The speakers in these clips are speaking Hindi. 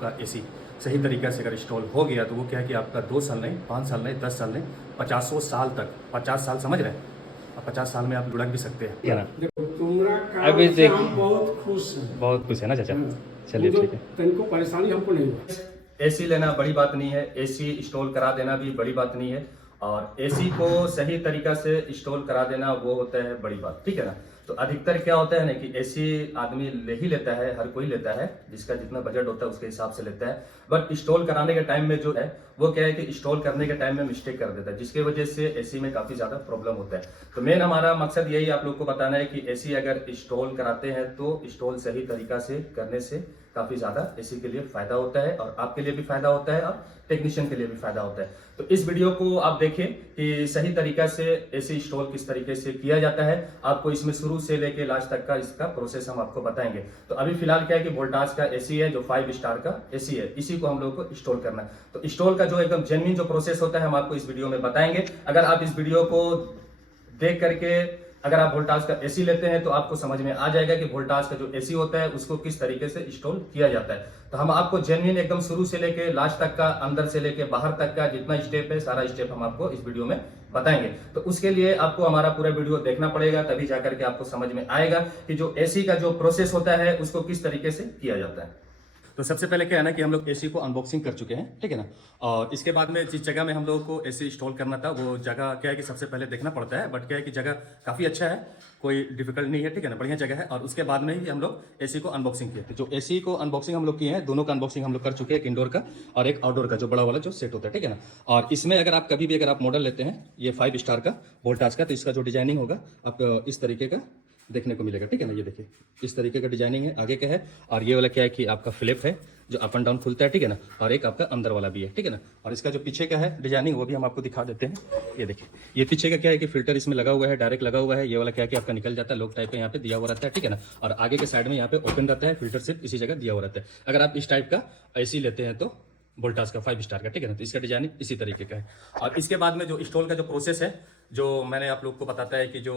का एसी सही तरीक़े से अगर इंस्टॉल हो गया तो वो क्या है कि आपका 2 साल नहीं, 5 साल नहीं, 10 साल नहीं, 50 साल तक, 50 साल समझ रहे हैं? और 50 साल में आप लुढ़क भी सकते हैं। क्या ना? देखो तुम्हारा अभी काम से देख हम बहुत खुश हैं। बहुत खुश है ना चाचा? हाँ, चलिए तो ठीक है। तुमको परेशानी हमको नहीं हुआ। एसी लेना बड़ी बात नहीं है, एसी इंस्टॉल करा देना भी बड़ी बात नहीं है, और एसी को सही तरीक़ा से इंस्टॉल करा देना वो होता है बड़ी बात, ठीक है ना? तो अधिकतर क्या होता है ना कि एसी आदमी ले ही लेता है, हर कोई लेता है, जिसका जितना बजट होता है उसके हिसाब से लेता है। बट इंस्टॉल कराने के टाइम में जो है वो क्या है कि इंस्टॉल करने के टाइम में मिस्टेक कर देता है, जिसकी वजह से एसी में काफ़ी ज़्यादा प्रॉब्लम होता है। तो मेन हमारा मकसद यही आप लोग को बताना है कि एसी अगर इंस्टॉल कराते हैं तो इंस्टॉल सही तरीक़ा से करने से काफ़ी ज़्यादा एसी के लिए फ़ायदा होता है, और आपके लिए भी फ़ायदा होता है और टेक्नीशियन के लिए भी फ़ायदा होता है। तो इस वीडियो को आप देखें कि सही तरीक़ा से एसी इंस्टॉल किस तरीके से किया जाता है। आपको इसमें शुरू से लेके लास्ट तक का इसका प्रोसेस हम आपको बताएंगे। तो अभी फिलहाल क्या है कि वोल्टास का एसी है जो 5 स्टार का एसी है, इसी को हम लोग को इंस्टॉल करना है। तो इंस्टॉल का जो एकदम जेन्युइन जो प्रोसेस होता है हम आपको इस वीडियो में बताएंगे। अगर आप इस वीडियो को देख करके अगर आप वोल्टास का एसी लेते हैं तो आपको समझ में आ जाएगा कि वोल्टास का जो एसी होता है उसको किस तरीके से इंस्टॉल किया जाता है। तो हम आपको जेन्युइन एकदम शुरू से लेके लास्ट तक का, अंदर से लेके बाहर तक का जितना स्टेप है सारा स्टेप हम आपको इस वीडियो में बताएंगे। तो उसके लिए आपको हमारा पूरा वीडियो देखना पड़ेगा, तभी जाकर के आपको समझ में आएगा कि जो एसी का जो प्रोसेस होता है उसको किस तरीके से किया जाता है। तो सबसे पहले क्या है ना कि हम लोग एसी को अनबॉक्सिंग कर चुके हैं, ठीक है ना? और इसके बाद में जिस जगह में हम लोगों को एसी इंस्टॉल करना था वो जगह क्या है कि सबसे पहले देखना पड़ता है, बट क्या है कि जगह काफ़ी अच्छा है, कोई डिफिकल्ट नहीं है, ठीक है ना? बढ़िया जगह है। और उसके बाद में ही हम लोग एसी को अनबॉक्सिंग किए। तो जो एसी को अनबॉक्सिंग हम लोग किए हैं, दोनों का अनबॉक्सिंग हम लोग कर चुके हैं, एक इंडोर का और एक आउटडोर का जो बड़ा वाला जो सेट होता है, ठीक है ना? और इसमें अगर आप कभी भी अगर आप मॉडल लेते हैं ये 5 स्टार का वोल्टास का, तो इसका जो डिजाइनिंग होगा आप इस तरीके का देखने को मिलेगा, ठीक है ना? ये देखिए इस तरीके का डिजाइनिंग है आगे का है, और ये वाला क्या है कि आपका फ्लिप है जो अप एंड डाउन खुलता है, ठीक है ना? और एक आपका अंदर वाला भी है, ठीक है ना? और इसका जो पीछे का है डिजाइनिंग वो भी हम आपको दिखा देते हैं। ये देखिए ये पीछे का क्या है कि फिल्टर इसमें लगा हुआ है, डायरेक्ट लगा हुआ है। ये वाला क्या है कि आपका निकल जाता है, लोक टाइप का यहाँ पे दिया हुआ रहता है, ठीक है ना? और आगे के साइड में यहाँ पे ओपन रहता है, फिल्टर सिर्फ इसी जगह दिया हुआ रहता है। अगर आप इस टाइप का एसी लेते हैं तो वोल्टास का 5 स्टार का, ठीक है ना? तो इसका डिजाइनिंग इसी तरीके का है। और इसके बाद में जो इंस्टॉल का जो प्रोसेस है, जो मैंने आप लोग को बताता है कि जो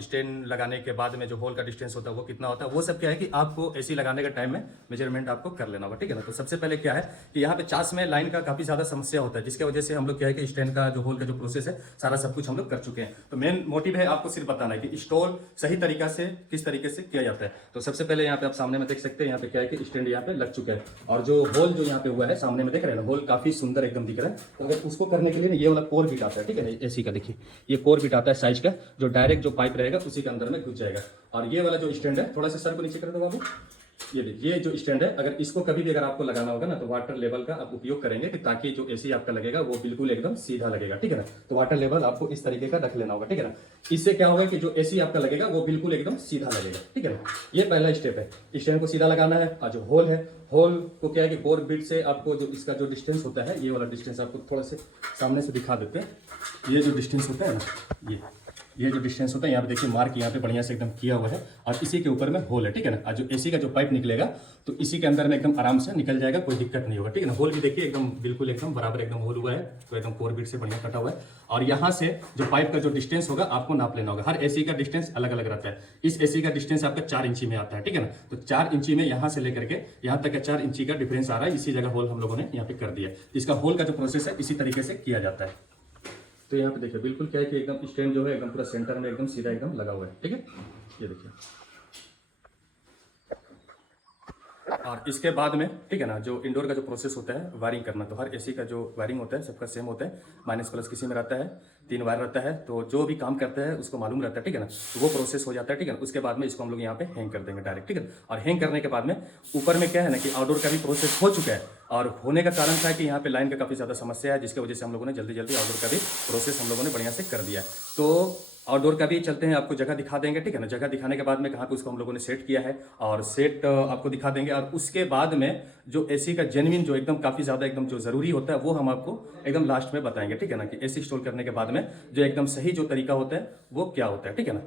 स्टैंड लगाने के बाद में जो होल का डिस्टेंस होता है वो कितना होता है, वो सब क्या है कि आपको एसी लगाने के टाइम में मेजरमेंट आपको कर लेना होगा, ठीक है ना? तो सबसे पहले क्या है कि यहाँ पे चास में लाइन का काफ़ी ज़्यादा समस्या होता है, जिसकी वजह से हम लोग क्या है कि स्टैंड का जो होल का जो प्रोसेस है सारा सब कुछ हम लोग कर चुके हैं। तो मेन मोटिव है आपको सिर्फ बताना है कि इंस्टॉल सही तरीका से किस तरीके से किया जाता है। तो सबसे पहले यहाँ पे आप सामने में देख सकते हैं, यहाँ पे क्या है कि स्टैंड यहाँ पे लग चुका है, और जो होल जो यहाँ पे हुआ है सामने में देख रहे हैं ना, होल काफ़ी सुंदर एकदम दिख रहा है। तो अगर उसको करने के लिए ना ये वाला कोर बिट आता है, ठीक है ना? एसी का देखिए ये कोर बिट आता है साइज का, जो डायरेक्ट जो पाइप रहेगा उसी के अंदर में घुस जाएगा। और ये वाला जो स्टैंड है, थोड़ा सा सर को नीचे कर दो बाबू, ये देखिए ये जो स्टैंड है, अगर इसको कभी भी अगर आपको लगाना होगा ना तो वाटर लेवल का आप उपयोग करेंगे कि ताकि जो एसी आपका लगेगा वो बिल्कुल एकदम सीधा लगेगा, ठीक है ना? तो वाटर लेवल आपको इस तरीके का रख लेना होगा, ठीक है ना? इससे क्या होगा कि जो एसी आपका लगेगा वो बिल्कुल एकदम सीधा लगेगा, ठीक है ना? ये पहला स्टेप है, स्टैंड को सीधा लगाना है। और जो होल है, होल को क्या है कि कोर बिट से आपको जो इसका जो डिस्टेंस होता है, ये वाला डिस्टेंस आपको थोड़ा से सामने से दिखा देते हैं। ये जो डिस्टेंस होता है ना, ये जो डिस्टेंस होता है यहाँ पे देखिए मार्क यहाँ पे बढ़िया से एकदम किया हुआ है, और इसी के ऊपर में होल है, ठीक है ना? और जो एसी का जो पाइप निकलेगा तो इसी के अंदर में एकदम आराम से निकल जाएगा, कोई दिक्कत नहीं होगा, ठीक है ना? होल भी देखिए एकदम बिल्कुल एकदम बराबर एकदम होल हुआ है, तो एकदम कोर बिट से बढ़िया कटा हुआ है। और यहाँ से जो पाइप का जो डिस्टेंस होगा आपको नाप लेना होगा। हर एसी का डिस्टेंस अलग अलग रहता है। इस एसी का डिस्टेंस आपका 4 इंची में आता है, ठीक है ना? तो 4 इंची में यहाँ से लेकर के यहाँ तक का 4 इंची का डिफरेंस आ रहा है, इसी जगह होल हम लोगों ने यहाँ पे कर दिया। इसका होल का जो प्रोसेस है इसी तरीके से किया जाता है। तो यहाँ पे देखिए बिल्कुल क्या है कि एकदम स्टैंड जो है एकदम पूरा सेंटर में एकदम सीधा एकदम लगा हुआ है, ठीक है? ये देखिए, और इसके बाद में ठीक है ना, जो इंडोर का जो प्रोसेस होता है वायरिंग करना, तो हर एसी का जो वायरिंग होता है सबका सेम होता है, माइनस प्लस किसी में रहता है, 3 वायर रहता है, तो जो भी काम करता है उसको मालूम रहता है, ठीक है ना? तो वो प्रोसेस हो जाता है, ठीक है ना? उसके बाद में इसको हम लोग यहाँ पे हैंग कर देंगे डायरेक्ट, ठीक है? और हैंग करने के बाद में ऊपर में क्या है ना कि आउटडोर का भी प्रोसेस हो चुका है, और होने का कारण था कि यहाँ पे लाइन का काफ़ी ज़्यादा समस्या है, जिसकी वजह से हम लोगों ने जल्दी जल्दी आउटडोर का भी प्रोसेस हम लोगों ने बढ़िया से कर दिया। तो आउटडोर का भी चलते हैं, आपको जगह दिखा देंगे, ठीक है ना? जगह दिखाने के बाद में कहाँ पे उसको हम लोगों ने सेट किया है और सेट आपको दिखा देंगे। और उसके बाद में जो एसी का जेन्युइन जो एकदम काफ़ी ज़्यादा एकदम जो ज़रूरी होता है वो हम आपको एकदम लास्ट में बताएंगे, ठीक है ना? कि एसी इंस्टॉल करने के बाद में जो एकदम सही जो तरीका होता है वो क्या होता है, ठीक है ना?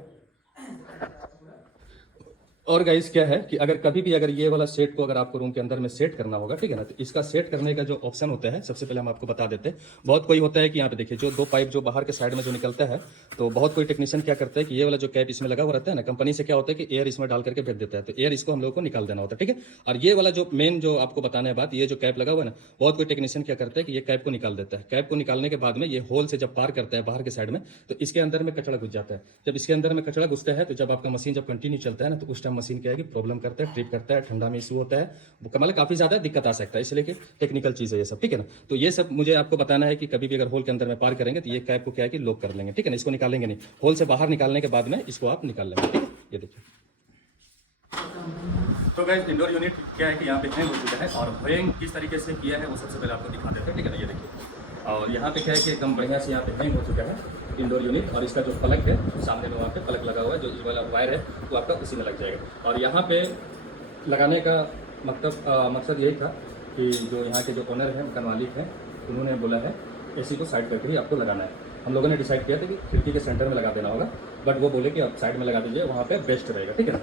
और गाइस क्या है कि अगर कभी भी अगर ये वाला सेट को अगर आपको रूम के अंदर में सेट करना होगा, ठीक है ना, तो इसका सेट करने का जो ऑप्शन होता है सबसे पहले हम आपको बता देते हैं। बहुत कोई होता है कि यहाँ पे देखिए जो 2 पाइप जो बाहर के साइड में जो निकलता है, तो बहुत कोई टेक्नीशियन क्या करता है कि ये वाला जो कैप इसमें लगा हुआ रहता है ना, कंपनी से क्या होता है कि एयर इसमें डाल करके भेज देता है, तो एयर इसको हम लोग को निकाल देना होता है, ठीक है। और ये वाला जो मेन जो आपको बताने है बात, ये जो कैप लगा हुआ है ना, बहुत कोई टेक्नीशियन क्या करता है कि ये कैप को निकाल देता है। कैप को निकालने के बाद में ये होल से जब पार करता है बाहर के साइड में, तो इसके अंदर में कचरा घुस जाता है। जब इसके अंदर में कचरा घुसता है, तो जब आपका मशीन जब कंटिन्यू चलता है ना, तो उस टाइम मशीन क्या है कि प्रॉब्लम करता है, ट्रिप करता है, ठंडा में इशू होता है, मतलब काफी ज्यादा दिक्कत आ सकता है, इसलिए कि टेक्निकल चीज है ये सब, ठीक है ना। तो ये सब मुझे आपको बताना है कि कभी भी अगर होल के अंदर में पार करेंगे तो ये कैप को क्या है कि लॉक कर लेंगे, ठीक है ना। इसको निकालेंगे नहीं, होल से बाहर निकालने के बाद में इसको आप निकाल लेंगे, ठीक है। ये देखिए, तो गाइस इंडोर यूनिट क्या है कि यहाँ पे हैंग हो चुका है, और हैंग किस तरीके से किया है वो सबसे पहले आपको दिखा देते हैं, ठीक है ना। ये देखिए, और यहाँ पे क्या है कि एकदम बढ़िया से यहाँ पे हैंग हो चुका है इंडोर यूनिट, और इसका जो प्लग है सामने में वहाँ पे प्लग लगा हुआ है, जो ये वाला वायर है वो आपका उसी में लग जाएगा। और यहाँ पे लगाने का मकसद यही था कि जो यहाँ के जो ओनर हैं, मकान मालिक हैं, उन्होंने बोला है एसी को साइड करके ही आपको लगाना है। हम लोगों ने डिसाइड किया था कि खिड़की के सेंटर में लगा देना होगा, बट वो बोले कि आप साइड में लगा दीजिए, वहाँ पे बेस्ट रहेगा, ठीक है ना।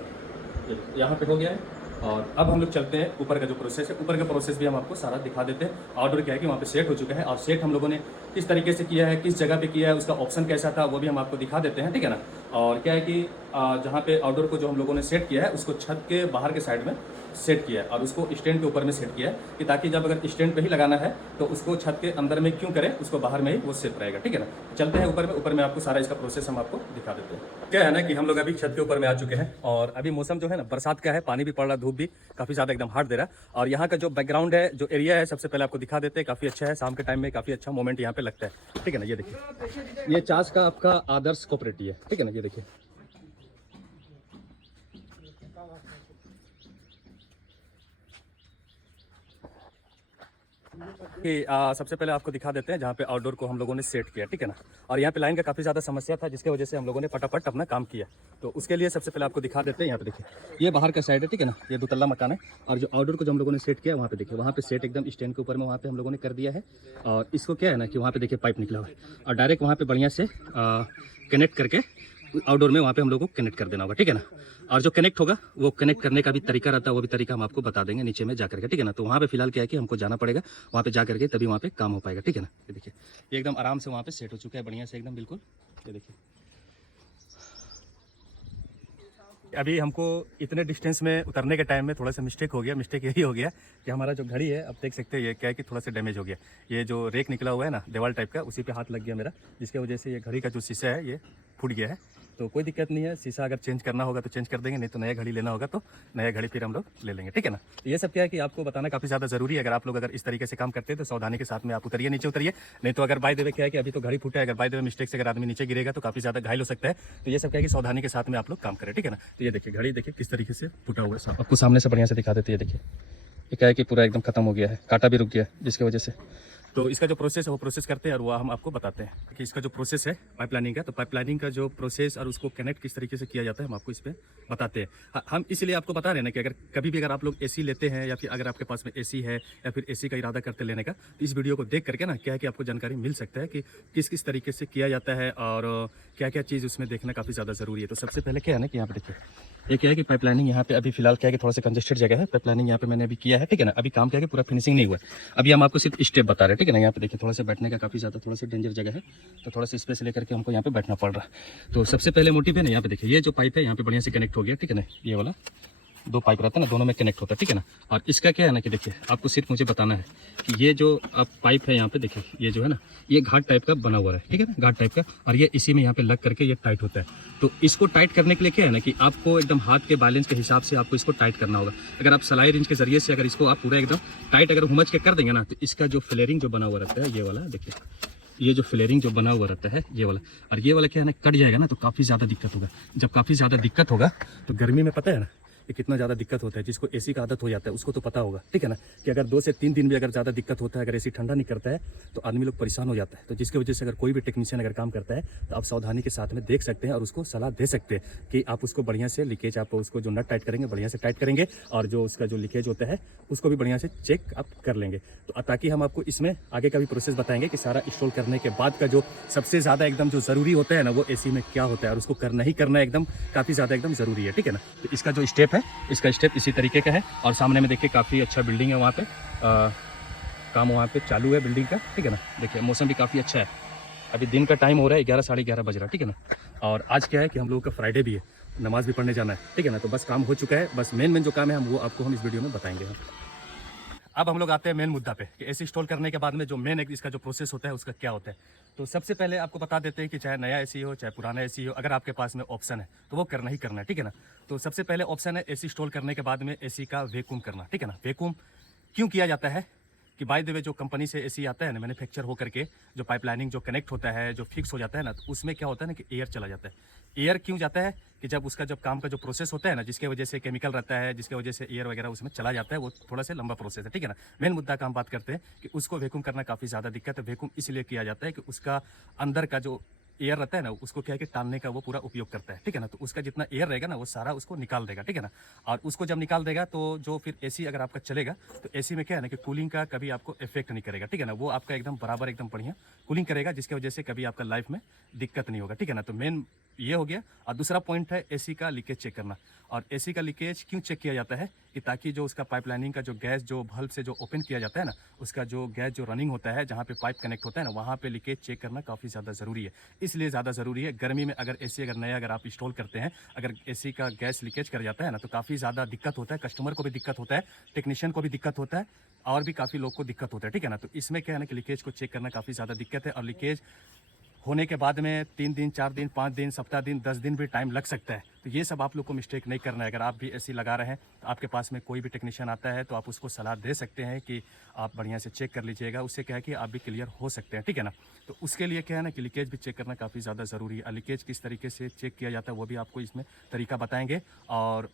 यहाँ पे हो गया है, और अब हम लोग चलते हैं ऊपर का जो प्रोसेस है। ऊपर का प्रोसेस भी हम आपको सारा दिखा देते हैं। ऑर्डर क्या है कि वहाँ पे सेट हो चुका है, और सेट हम लोगों ने किस तरीके से किया है, किस जगह पे किया है, उसका ऑप्शन कैसा था, वो भी हम आपको दिखा देते हैं, ठीक है ना। और क्या है कि जहाँ पे आउटडोर को जो हम लोगों ने सेट किया है, उसको छत के बाहर के साइड में सेट किया है, और उसको स्टैंड के ऊपर में सेट किया है, कि ताकि जब अगर स्टैंड पे ही लगाना है तो उसको छत के अंदर में क्यों करें, उसको बाहर में ही वो सेट रहेगा, ठीक है ना। चलते हैं ऊपर में आपको सारा इसका प्रोसेस हम आपको दिखा देते हैं। क्या है ना कि हम लोग अभी छत के ऊपर में आ चुके हैं, और अभी मौसम जो है ना बरसात का है, पानी भी पड़ रहा, धूप भी काफ़ी ज़्यादा एकदम हार्ड दे रहा है। और यहाँ का जो बैकग्राउंड है, जो एरिया है, सबसे पहले आपको दिखा देते हैं, काफ़ी अच्छा है। शाम के टाइम में काफ़ी अच्छा मोमेंट यहाँ पे लगता है, ठीक है ना। ये देखिए, ये चास का आपका आदर्श कोऑपरेटिव है, ठीक है ना। ये देखिए, कि सबसे पहले आपको दिखा देते हैं जहाँ पे आउटडोर को हम लोगों ने सेट किया, ठीक है ना। और यहाँ पे लाइन का काफ़ी ज़्यादा समस्या था, जिसकी वजह से हम लोगों ने फटाफट अपना काम किया। तो उसके लिए सबसे पहले आपको दिखा देते हैं, यहाँ पे देखिए, ये बाहर का साइड है, ठीक है ना। ये 2 तल्ला मकान है, और जो आउटडोर को जो हम लोगों ने सेट किया वहाँ पे देखिए, वहाँ पे सेट एकदम स्टैंड के ऊपर में वहाँ पे हम लोगों ने कर दिया है। और इसको क्या है ना कि वहाँ पे देखिए पाइप निकला हुआ है, और डायरेक्ट वहाँ पे बढ़िया से कनेक्ट करके आउटडोर में वहाँ पे हम लोग को कनेक्ट कर देना होगा, ठीक है ना। और जो कनेक्ट होगा वो कनेक्ट करने का भी तरीका रहता है, वो भी तरीका हम आपको बता देंगे नीचे में जा करके, ठीक है ना। तो वहाँ पे फिलहाल क्या है कि हमको जाना पड़ेगा, वहाँ पे जा करके तभी वहाँ पे काम हो पाएगा, ठीक है ना। ये देखिए, ये एकदम आराम से वहाँ पे सेट हो चुका है, बढ़िया से एकदम बिल्कुल। ये देखिए, अभी हमको इतने डिस्टेंस में उतरने के टाइम में थोड़ा सा मिस्टेक हो गया। मिस्टेक यही हो गया कि हमारा जो घड़ी है, अब देख सकते हैं ये क्या है कि थोड़ा सा डैमेज हो गया। ये जो रेक निकला हुआ है ना देवाल टाइप का, उसी पे हाथ लग गया मेरा, जिसकी वजह से ये घड़ी का जो शीशा है ये फूट गया है। तो कोई दिक्कत नहीं है, शीशा अगर चेंज करना होगा तो चेंज कर देंगे, नहीं तो नया घड़ी लेना होगा तो नया घड़ी फिर हम लोग ले लेंगे, ठीक है ना। तो ये सब क्या है कि आपको बताना काफ़ी ज़्यादा ज़रूरी है। अगर आप लोग अगर इस तरीके से काम करते हैं तो सावधानी के साथ में आप उतरिए, नीचे उतरिए, नहीं तो अगर बाय द वे क्या है कि अभी तो घड़ी फूटा है, अगर बाय द वे मिस्टेक से अगर आदमी नीचे गिरेगा तो काफ़ी ज़्यादा घायल हो सकता है। तो ये सब क्या है कि सावधानी के साथ में आप लोग काम करें, ठीक है ना। तो ये देखिए, घड़ी देखिए किस तरीके से फूटा हुआ है, आपको सामने से बढ़िया से दिखा देते हैं। ये देखिए, ये क्या है कि पूरा एकदम खत्म हो गया है, कांटा भी रुक गया जिसकी वजह से। तो इसका जो प्रोसेस है वो प्रोसेस करते हैं, और वो हम आपको बताते हैं कि इसका जो प्रोसेस है पाइपलाइनिंग का, तो पाइपलाइनिंग का जो प्रोसेस और उसको कनेक्ट किस तरीके से किया जाता है हम आपको इस पर बताते हैं। हम इसलिए आपको बता रहे हैं ना कि अगर कभी भी अगर आप लोग एसी लेते हैं, या फिर अगर आपके पास में एसी है, या फिर एसी का इरादा करते लेने का, तो इस वीडियो को देख करके ना क्या है कि आपको जानकारी मिल सकता है कि किस किस तरीके से किया जाता है, और क्या क्या चीज़ उसमें देखना काफ़ी ज़्यादा ज़रूरी है। तो सबसे पहले क्या है ना कि यहाँ पे देखिए, ये क्या है कि पाइपलाइनिंग यहाँ पे अभी फिलहाल क्या है कि थोड़ा सा कंजेस्टेड जगह है, पाइपलाइनिंग यहाँ पे मैंने अभी किया है, ठीक है ना। अभी काम क्या है कि पूरा फिनिशिंग नहीं हुआ है, अभी हम आपको सिर्फ स्टेप बता रहे हैं, ठीक है ना। यहाँ पे देखिए, थोड़ा सा बैठने का काफ़ी ज़्यादा थोड़ा सा डेंजर जगह है, तो थोड़ा सा स्पेस लेकर के हमको यहाँ पे बैठना पड़ रहा है। तो सबसे पहले मोटिव है ना, यहाँ पे देखिए, ये जो पाइप है यहाँ पे बढ़िया से कनेक्ट हो गया, ठीक है ना। ये वाला 2 पाइप रहता है ना, दोनों में कनेक्ट होता है, ठीक है ना। और इसका क्या है ना कि देखिए, आपको सिर्फ मुझे बताना है कि ये जो पाइप है यहाँ पे देखिए, ये जो है ना, ये घाट टाइप का बना हुआ है, ठीक है ना, घाट टाइप का, और ये इसी में यहाँ पे लग करके ये टाइट होता है। तो इसको टाइट करने के लिए क्या है ना कि आपको एकदम हाथ के बैलेंस के हिसाब से आपको इसको टाइट करना होगा। अगर आप सलाई रिंच के जरिए से अगर इसको आप पूरा एकदम टाइट अगर हुमच के कर देंगे ना, तो इसका जो फ्लेयरिंग जो बना हुआ रहता है, ये वाला देखिए, ये जो फ्लेयरिंग जो बना हुआ रहता है ये वाला, और ये वाला क्या है ना कट जाएगा ना तो काफ़ी ज़्यादा दिक्कत होगा। जब काफ़ी ज़्यादा दिक्कत होगा तो गर्मी में पता है ना कि कितना ज़्यादा दिक्कत होता है। जिसको एसी का आदत हो जाता है उसको तो पता होगा, ठीक है ना, कि अगर 2 से 3 दिन भी अगर ज़्यादा दिक्कत होता है, अगर एसी ठंडा नहीं करता है तो आदमी लोग परेशान हो जाता है। तो जिसकी वजह से अगर कोई भी टेक्नीशियन अगर काम करता है तो आप सावधानी के साथ में देख सकते हैं और उसको सलाह दे सकते हैं कि आप उसको बढ़िया से लीकेज, आप उसको जो नट टाइट करेंगे बढ़िया से टाइट करेंगे, और जो उसका जो लीकेज होता है उसको भी बढ़िया से चेक आप कर लेंगे। तो ताकि हम आपको इसमें आगे का भी प्रोसेस बताएंगे कि सारा इंस्टॉल करने के बाद का जो सबसे ज़्यादा एकदम जो ज़रूरी होता है ना वो एसी में क्या होता है, और उसको करना ही करना एकदम काफ़ी ज़्यादा एकदम ज़रूरी है, ठीक है ना। तो इसका जो स्टेप है है, इसका स्टेप इसी तरीके का है। और सामने में देखिए काफ़ी अच्छा बिल्डिंग है, वहाँ पे काम वहाँ पे चालू है बिल्डिंग का, ठीक है ना। देखिए मौसम भी काफ़ी अच्छा है, अभी दिन का टाइम हो रहा है 11 साढ़े 11 बज रहा है, ठीक है ना। और आज क्या है कि हम लोगों का फ्राइडे भी है, नमाज भी पढ़ने जाना है, ठीक है ना। तो बस काम हो चुका है, बस मेन जो काम है वो आपको इस वीडियो में बताएंगे हम। अब हम लोग आते हैं मेन मुद्दा पे कि एसी इंस्टॉल करने के बाद में जो मेन इसका जो प्रोसेस होता है उसका क्या होता है। तो सबसे पहले आपको बता देते हैं कि चाहे नया एसी हो चाहे पुराना एसी हो, अगर आपके पास में ऑप्शन है तो वो करना ही करना है, ठीक है ना। तो सबसे पहले ऑप्शन है एसी इंस्टॉल करने के बाद में एसी का वैक्यूम करना, ठीक है ना। वैक्यूम क्यों किया जाता है कि बाय द वे जो कंपनी से एसी आता है ना मैन्युफैक्चर हो करके, जो पाइपलाइनिंग जो कनेक्ट होता है, जो फिक्स हो जाता है ना, तो उसमें क्या होता है ना कि एयर चला जाता है। एयर क्यों जाता है कि जब काम का जो प्रोसेस होता है ना, जिसके वजह से केमिकल रहता है, जिसके वजह से एयर वगैरह उसमें चला जाता है, वो थोड़ा सा लंबा प्रोसेस है, ठीक है ना। मेन मुद्दा का हम बात करते हैं कि उसको वैक्यूम करना काफ़ी ज़्यादा दिक्कत है। वैक्यूम इसलिए किया जाता है कि उसका अंदर का जो एयर रहता है ना, उसको क्या है कि टालने का वो पूरा उपयोग करता है, ठीक है ना। तो उसका जितना एयर रहेगा ना वो सारा उसको निकाल देगा, ठीक है ना। और उसको जब निकाल देगा तो जो फिर एसी अगर आपका चलेगा तो एसी में क्या है ना कि कूलिंग का कभी आपको इफेक्ट नहीं करेगा, ठीक है ना। वो आपका एकदम बराबर एकदम बढ़िया कूलिंग करेगा, जिसकी वजह से कभी आपका लाइफ में दिक्कत नहीं होगा, ठीक है ना। तो मेन ये हो गया। और दूसरा पॉइंट है एसी का लीकेज चेक करना। और एसी का लीकेज क्यों चेक किया जाता है कि ताकि जो उसका पाइपलाइनिंग का जो गैस जो बल्ब से जो ओपन किया जाता है ना, उसका जो गैस जो रनिंग होता है, जहाँ पे पाइप कनेक्ट होता है ना, वहाँ पे लीकेज चेक करना काफ़ी ज़्यादा ज़रूरी है। इसलिए ज़्यादा ज़रूरी है गर्मी में अगर एसी अगर नया अगर आप इंस्टॉल करते हैं, अगर एसी का गैस लीकेज कर जाता है ना, तो काफ़ी ज़्यादा दिक्कत होता है, कस्टमर को भी दिक्कत होता है, टेक्नीशियन को भी दिक्कत होता है, और भी काफ़ी लोग को दिक्कत होता है, ठीक है ना। तो इसमें क्या है ना कि लीकेज को चेक करना काफ़ी ज़्यादा दिक्कत है। और लीकेज होने के बाद में 3 दिन 4 दिन 5 दिन सप्ताह दिन 10 दिन भी टाइम लग सकता है। तो ये सब आप लोग को मिस्टेक नहीं करना है। अगर आप भी एसी लगा रहे हैं तो आपके पास में कोई भी टेक्नीशियन आता है तो आप उसको सलाह दे सकते हैं कि आप बढ़िया से चेक कर लीजिएगा, उससे क्या है कि आप भी क्लियर हो सकते हैं, ठीक है ना। तो उसके लिए क्या है ना कि लीकेज भी चेक करना काफ़ी ज़्यादा ज़रूरी है। लीकेज किस तरीके से चेक किया जाता है वो भी आपको इसमें तरीका बताएंगे। और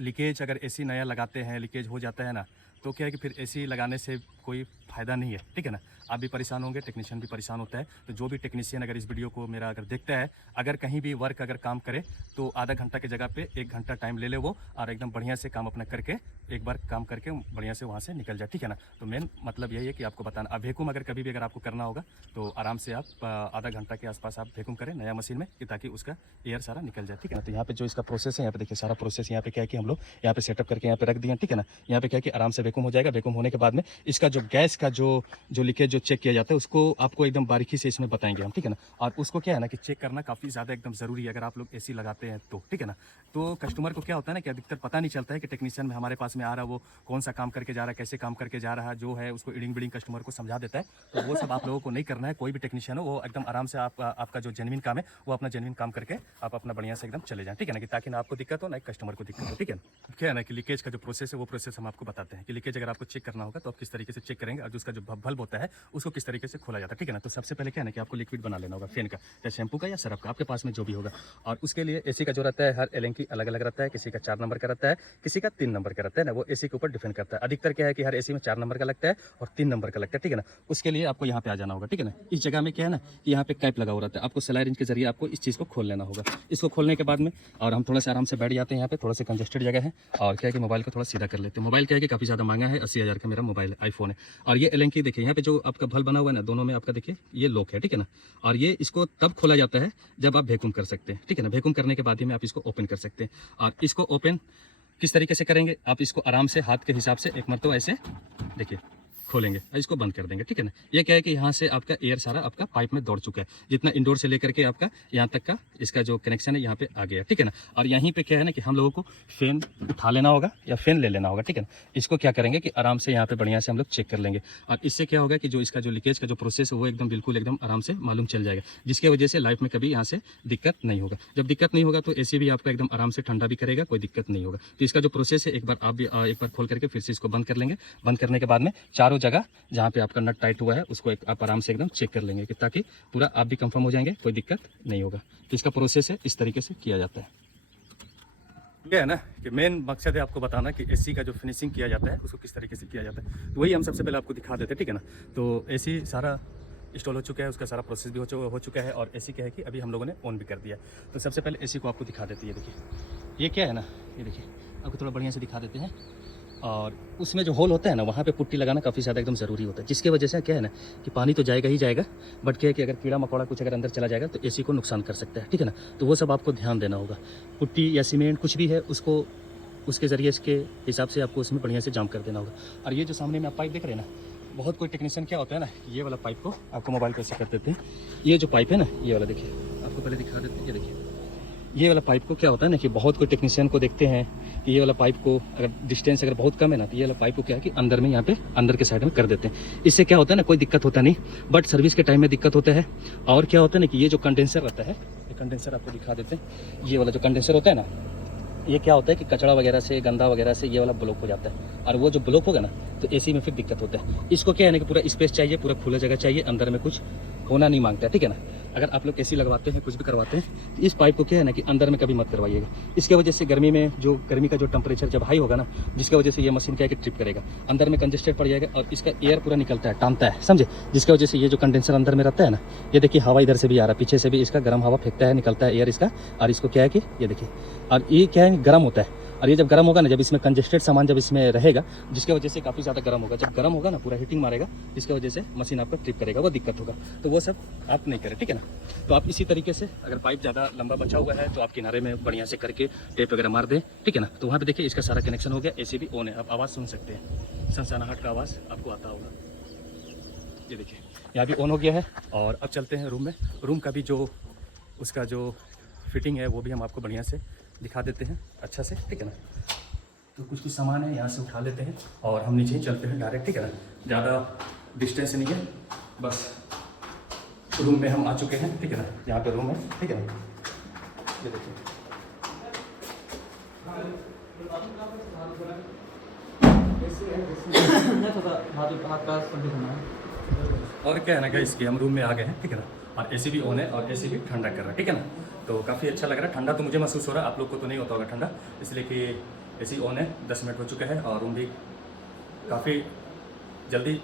लीकेज अगर एसी नया लगाते हैं लीकेज हो जाता है ना, तो क्या है कि फिर एसी लगाने से कोई फ़ायदा नहीं है, ठीक है ना। आप भी परेशान होंगे, टेक्नीशियन भी परेशान होता है। तो जो भी टेक्नीशियन अगर इस वीडियो को मेरा अगर देखता है, अगर कहीं भी वर्क अगर काम करे तो आधा घंटा की जगह पे 1 घंटा टाइम ले ले वो, और एकदम बढ़िया से काम अपना करके एक बार काम करके बढ़िया से वहाँ से निकल जाए, ठीक है ना। तो मेन मतलब यही है कि आपको बताना। अब वैक्यूम अगर कभी भी अगर आपको करना होगा तो आराम से आप आधा घंटा के आसपास आप वैक्यूम करें नया मशीन में, कि ताकि उसका एयर सारा निकल जाए, ठीक है ना। तो यहाँ पे जो इसका प्रोसेस है, यहाँ पे देखिए सारा प्रोसेस यहाँ पे क्या है कि हम लोग यहाँ पे सेटअप करके यहाँ पे रख दिए, ठीक है ना। यहाँ पे क्या है कि आराम से वैक्यूम हो जाएगा। वैक्यूम होने के बाद में इसका जो गैस का जो लीकेज जो चेक किया जाता है उसको आपको एकदम बारीकी से इसमें बताएंगे हम, ठीक है ना। और उसको क्या है ना कि चेक करना काफ़ी ज़्यादा एकदम ज़रूरी है अगर आप लोग एसी लगाते हैं तो, ठीक है ना। तो कस्टमर को क्या होता है ना कि अधिकतर पता नहीं चलता है कि टेक्नीशियन में हमारे पास में आ रहा है वो कौन सा काम करके जा रहा है, कैसे काम करके जा रहा है, जो है उसको इडिंग बिडिंग कस्टमर को समझा देता है। तो वो सब आप लोगों को नहीं करना है। कोई भी टेक्नीशियन हो वो एकदम आराम से आपका जो जेन्युइन काम है वो अपना जेन्युइन काम करके आप अपना बढ़िया से एकदम चले जाएं, ठीक है ना, कि ताकि ना आपको दिक्कत हो ना कस्टमर को दिक्कत हो, ठीक है ना। क्या है ना कि लीकेज का जो प्रोसेस है वो प्रोसेस हम आपको बताते हैं कि लीकेज अगर आपको चेक करना होगा तो आप किस तरीके से चेक करेंगे, और उसका जो बल्ब होता है उसको किस तरीके से खोला जाता है, ठीक है ना। तो सबसे पहले क्या है ना कि आपको लिक्विड बना लेना होगा फेन का, या शैम्पू का या सरफ का, आपके पास में जो भी होगा। और उसके लिए एसी का जो रहता है हर एलेंकी अलग अलग रहता है, किसी का 4 नंबर का रहता है, किसी का 3 नंबर का रहता है ना, वो एसी के ऊपर डिपेंड करता है। अधिकतर क्या है कि हर एसी में 4 नंबर का लगता है और 3 नंबर का लगता है, ठीक है ना। उसके लिए आपको यहाँ पे आ जाना होगा, ठीक है ना। इस जगह में क्या है ना कि यहाँ पे कैप लगा हुआ रहता है, आपको सिलाई रिंच के जरिए आपको इस चीज़ को खोल लेना होगा। इसको खोलने के बाद में और हम थोड़ा सा आराम से बैठ जाते हैं, यहाँ पे थोड़ा सा कंजेस्टेड जगह है। और क्या है कि मोबाइल को थोड़ा सीधा कर लेते हैं। मोबाइल क्या है कि काफ़ी ज़्यादा महंगा है, 80,000 का मेरा मोबाइल है, आईफोन है। और ये एलेंकी देखिए यहाँ पे जो आपका बल्ब बना हुआ है ना, दोनों में आपका देखिए ये लॉक है, ठीक है ना। और ये इसको तब खोला जाता है जब आप वैक्यूम कर सकते हैं, ठीक है ना। वैक्यूम करने के बाद ही में आप इसको ओपन कर सकते हैं। और इसको ओपन किस तरीके से करेंगे, आप इसको आराम से हाथ के हिसाब से एक मरतबा ऐसे देखिए खोलेंगे और इसको बंद कर देंगे, ठीक है ना। ये क्या है कि यहाँ से आपका एयर सारा आपका पाइप में दौड़ चुका है, जितना इंडोर से लेकर के आपका यहाँ तक का इसका जो कनेक्शन है यहाँ पे आ गया, ठीक है ना। और यहीं पे क्या है ना कि हम लोगों को फैन उठा लेना होगा या फैन ले लेना होगा, ठीक है ना। इसको क्या करेंगे कि आराम से यहाँ पे बढ़िया से हम लोग चेक कर लेंगे। और इससे क्या होगा कि जो इसका जो लीकेज का जो प्रोसेस है वो एकदम बिल्कुल एकदम आराम से मालूम चल जाएगा, जिसकी वजह से लाइफ में कभी यहाँ से दिक्कत नहीं होगा। जब दिक्कत नहीं होगा तो एसी भी आपका एकदम आराम से ठंडा भी करेगा, कोई दिक्कत नहीं होगा। तो इसका जो प्रोसेस है एक बार आप भी एक बार खोल करके फिर से इसको बंद कर लेंगे। बंद करने के बाद में चारों जगह जहाँ पे आपका नट टाइट हुआ है उसको आप आराम से एकदम चेक कर लेंगे, कि ताकि पूरा आप भी कंफर्म हो जाएंगे, कोई दिक्कत नहीं होगा। तो इसका प्रोसेस है इस तरीके से किया जाता है। क्या है ना कि मेन मकसद है आपको बताना कि एसी का जो फिनिशिंग किया जाता है उसको किस तरीके से किया जाता है। तो वही हम सबसे पहले आपको दिखा देते हैं, ठीक है ना। तो एसी सारा इंस्टॉल हो चुका है, उसका सारा प्रोसेस भी हो चुका है। और एसी क्या है कि अभी हम लोगों ने ऑन भी कर दिया। तो सबसे पहले एसी को आपको दिखा देते हैं। ये देखिए ये क्या है ना, ये देखिए आपको थोड़ा बढ़िया से दिखा देते हैं। और उसमें जो होल होता है ना वहाँ पे पुट्टी लगाना काफ़ी ज़्यादा एकदम ज़रूरी होता है, जिसकी वजह से क्या है ना कि पानी तो जाएगा ही जाएगा, बट क्या है कि अगर कीड़ा मकोड़ा कुछ अगर अंदर चला जाएगा तो एसी को नुकसान कर सकता है, ठीक है ना। तो वो सब आपको ध्यान देना होगा। पुट्टी या सीमेंट कुछ भी है उसको उसके ज़रिए इसके हिसाब से आपको उसमें बढ़िया से जाम कर देना होगा। और ये जो सामने में आप पाइप देख रहे हैं ना, बहुत कोई टेक्नीशियन क्या होता है ना, ये वाला पाइप को आपको मोबाइल पे ऐसे कर देते हैं। ये जो पाइप है ना, ये वाला देखिए, आपको पहले दिखा देते हैं। ये देखिए, ये वाला पाइप को क्या होता है ना कि बहुत कोई टेक्नीशियन को देखते हैं कि ये वाला पाइप को अगर डिस्टेंस अगर बहुत कम है ना, तो ये वाला पाइप को क्या है कि अंदर में यहाँ पे अंदर के साइड में कर देते हैं। इससे क्या होता है ना, कोई दिक्कत होता नहीं, बट सर्विस के टाइम में दिक्कत होता है। और क्या होता है ना कि ये जो कंडेंसर रहता है, ये कंडेंसर आपको दिखा देते हैं। ये वाला जो कंडेंसर होता है ना, ये क्या होता है कि कचरा वगैरह से, गंदा वगैरह से ये वाला ब्लॉक हो जाता है। और वो जो ब्लॉक होगा ना, तो एसी में फिर दिक्कत होता है। इसको क्या है ना कि पूरा स्पेस चाहिए, पूरा खुला जगह चाहिए, अंदर में कुछ होना नहीं मांगता है, ठीक है ना। अगर आप लोग एसी लगवाते हैं, कुछ भी करवाते हैं, तो इस पाइप को क्या है ना कि अंदर में कभी मत करवाइएगा। इसके वजह से गर्मी में जो गर्मी का जो टेम्परेचर जब हाई होगा ना, जिसकी वजह से ये मशीन क्या है कि ट्रिप करेगा, अंदर में कंजेस्टेड पड़ जाएगा और इसका एयर पूरा निकलता है, टानता है, समझे। जिसकी वजह से ये जो कंडेंसर अंदर में रहता है ना, ये देखिए हवा इधर से भी आ रहा है, पीछे से भी इसका गर्म हवा फेंकता है, निकलता है एयर इसका। और इसको क्या है कि ये देखिए, और ये क्या है गर्म होता है। और ये जब गर्म होगा ना, जब इसमें कंजेस्टेड सामान जब इसमें रहेगा, जिसकी वजह से काफ़ी ज़्यादा गर्म होगा। जब गर्म होगा ना, पूरा हीटिंग मारेगा, इसकी वजह से मशीन आपका ट्रिप करेगा, वो दिक्कत होगा। तो वो सब आप नहीं करें, ठीक है ना। तो आप इसी तरीके से अगर पाइप ज़्यादा लंबा बचा हुआ है तो आप किनारे में बढ़िया से करके टेप वगैरह मार दें, ठीक है ना। तो वहाँ पे देखिए इसका सारा कनेक्शन हो गया, एसी भी ऑन है। आप आवाज़ सुन सकते हैं, सनसनाहट का आवाज़ आपको आता होगा। ये देखिए यहाँ भी ऑन हो गया है। और अब चलते हैं रूम में। रूम का भी जो उसका जो फिटिंग है वो भी हम आपको बढ़िया से दिखा देते हैं अच्छा से, ठीक है ना। तो कुछ कुछ सामान है यहाँ से उठा लेते हैं और हम नीचे ही चलते हैं डायरेक्ट, ठीक है ना। ज़्यादा डिस्टेंस नहीं है, बस रूम में हम आ चुके हैं, ठीक है ना। यहाँ पे रूम है, ठीक है ना। ये देखिए, और क्या है ना गाइस कि हम रूम में आ गए हैं, ठीक है ना। और एसी भी ऑन है और एसी भी ठंडा कर रहा है, ठीक है ना। तो काफ़ी अच्छा लग रहा है। ठंडा तो मुझे महसूस हो रहा है, आप लोग को तो नहीं होता होगा ठंडा, इसलिए कि एसी ऑन है। 10 मिनट हो चुका है और रूम भी काफ़ी जल्दी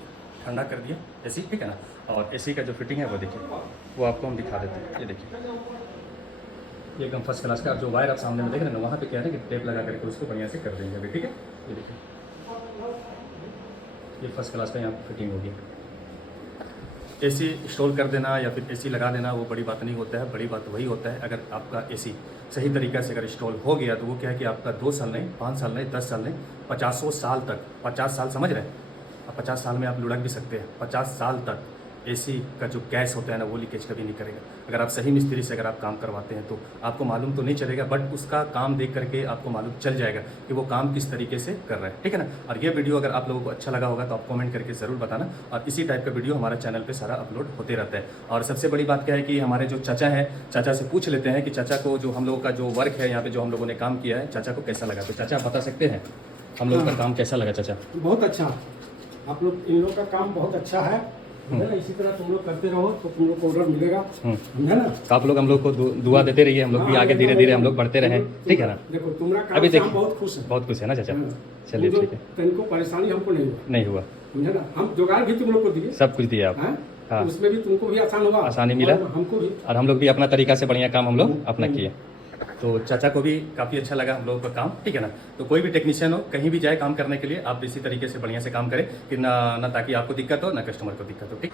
ठंडा कर दिया एसी, ठीक है ना। और एसी का जो फिटिंग है वो देखिए, वो आपको हम दिखा देते हैं। ये देखिए, ये एकदम फर्स्ट क्लास का। जो वायर आप सामने में देख रहे हैं ना, वहाँ पे क्या है ना कि टेप लगा करके उसको बढ़िया से कर देंगे अभी, ठीक है। ये देखिए, ये फर्स्ट क्लास का यहाँ पे फिटिंग होगी। एसी इंस्टॉल कर देना या फिर एसी लगा देना वो बड़ी बात नहीं होता है। बड़ी बात वही होता है अगर आपका एसी सही तरीक़े से अगर इंस्टॉल हो गया, तो वो क्या है कि आपका 2 साल नहीं, 5 साल नहीं, 10 साल नहीं, 50 साल तक, 50 साल समझ रहे हैं। अब 50 साल में आप लुढ़क भी सकते हैं। 50 साल तक एसी का जो गैस होता है ना, वो लीकेज कभी नहीं करेगा। अगर आप सही मिस्त्री से अगर आप काम करवाते हैं तो आपको मालूम तो नहीं चलेगा, बट उसका काम देख करके आपको मालूम चल जाएगा कि वो काम किस तरीके से कर रहा है, ठीक है ना। और ये वीडियो अगर आप लोगों को अच्छा लगा होगा तो आप कमेंट करके ज़रूर बताना। और इसी टाइप का वीडियो हमारे चैनल पर सारा अपलोड होते रहता है। और सबसे बड़ी बात क्या है कि हमारे जो चाचा हैं, चाचा से पूछ लेते हैं कि चाचा को जो हम लोगों का जो वर्क है यहाँ पे जो हम लोगों ने काम किया है, चाचा को कैसा लगा। तो चाचा आप बता सकते हैं हम लोगों का काम कैसा लगा चाचा? बहुत अच्छा। आप लोग इन लोग का काम बहुत अच्छा है ना। इसी तरह तुम लोग करते रहो तो तुम लोग को ऑर्डर मिलेगा, समझे ना। तो आप लोग हम लोग को दुआ देते रहिए, हम लोग भी आगे धीरे धीरे हम लोग बढ़ते रहे, ठीक है ना। देखो तुम्हारा काम अभी से हम देखिए बहुत खुश है, बहुत खुश है ना चाचा। चलिए ठीक है, तुमको परेशानी हमको नहीं हुआ, समझे ना। हम जुगाड़ भी तुम लोग को दिए, सब कुछ दिया आप, हाँ। उसमें भी तुमको भी आसान हुआ, आसानी मिला हमको भी, और हम लोग भी अपना तरीका से बढ़िया काम हम लोग अपना किए। तो चाचा को भी काफ़ी अच्छा लगा हम लोगों का काम, ठीक है ना। तो कोई भी टेक्नीशियन हो कहीं भी जाए काम करने के लिए, आप इसी तरीके से बढ़िया से काम करें कि ना ताकि आपको दिक्कत हो ना कस्टमर को दिक्कत हो, ठीक।